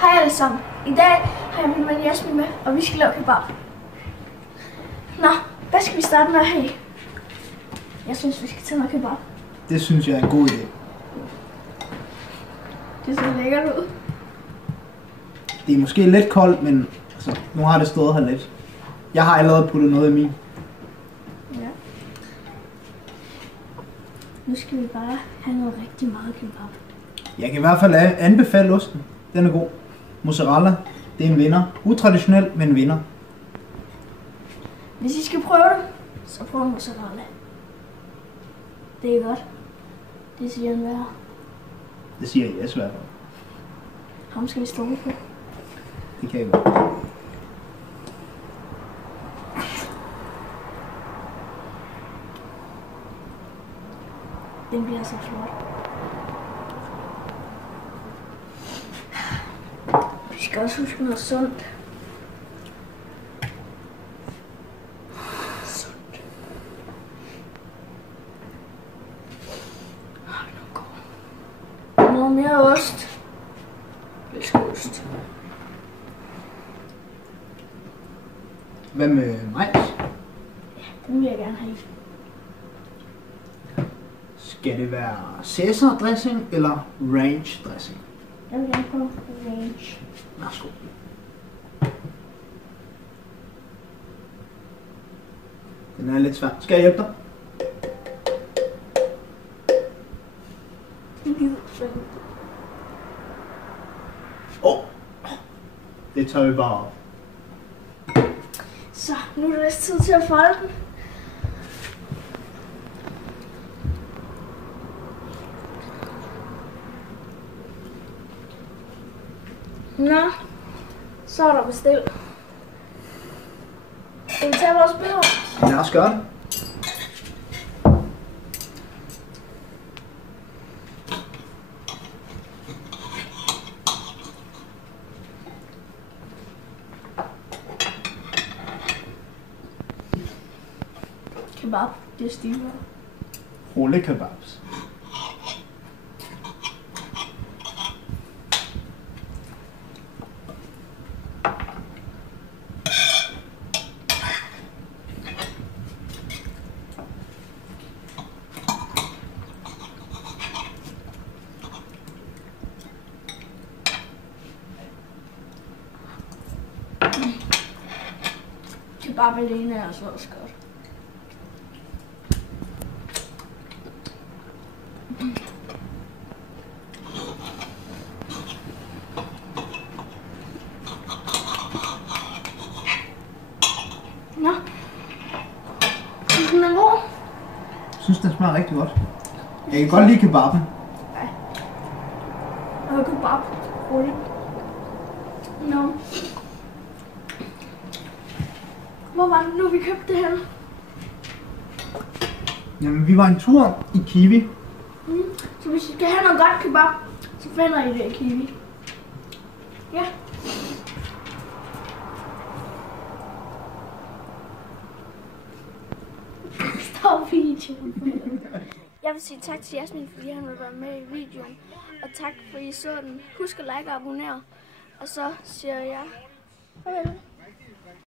Hej alle sammen. I dag har jeg min ven Jasmin med, og vi skal lave kebab. Nå, hvad skal vi starte med at have? Jeg synes, vi skal tage noget kebab. Det synes jeg er en god idé. Det ser lækkert ud. Det er måske lidt koldt, men altså, nu har det stået her lidt. Jeg har allerede puttet noget i min. Ja. Nu skal vi bare have noget rigtig meget kebab. Jeg kan i hvert fald anbefale osten. Den er god. Mozzarella, det er en vinder. Utraditionel, men en vinder. Hvis I skal prøve det, så prøv mozzarella. Det er godt. Det siger en værre. Det siger jeg i hvert fald. Ham skal vi stole på. Det kan jeg godt. Den bliver så flot. Vi skal også huske noget sundt. Sundt. Noget mere ost. Elsker ost. Hvad med majs? Ja, den vil jeg gerne have. Skal det være Caesar dressing eller ranch dressing? Jeg vil gerne prøve range. Værsgo. Den er lidt svær. Skal jeg hjælpe dig? Det tager vi bare op. Så, nu er det vist tid til at folde den. Nå, så er der bestilt. Skal vi tage vores billeder? Lad os gøre det. Kebab, det er stivere. Rullekebabs. Kebab alene er altså også godt. Nå. Synes den er god? Jeg synes, den smager rigtig godt. Jeg kan godt lide kebaben. Nej. Og kebab. Roligt. Nå. Hvor var det nu, vi købte det her? Jamen, vi var en tur i Kiwi. Så hvis I skal have noget godt kebab, så finder I det i Kiwi. Ja. Stop videoen. Jeg vil sige tak til Jasmin, fordi han vil være med i videoen. Og tak, fordi I så den. Husk at like og abonnere. Og så siger jeg farvel.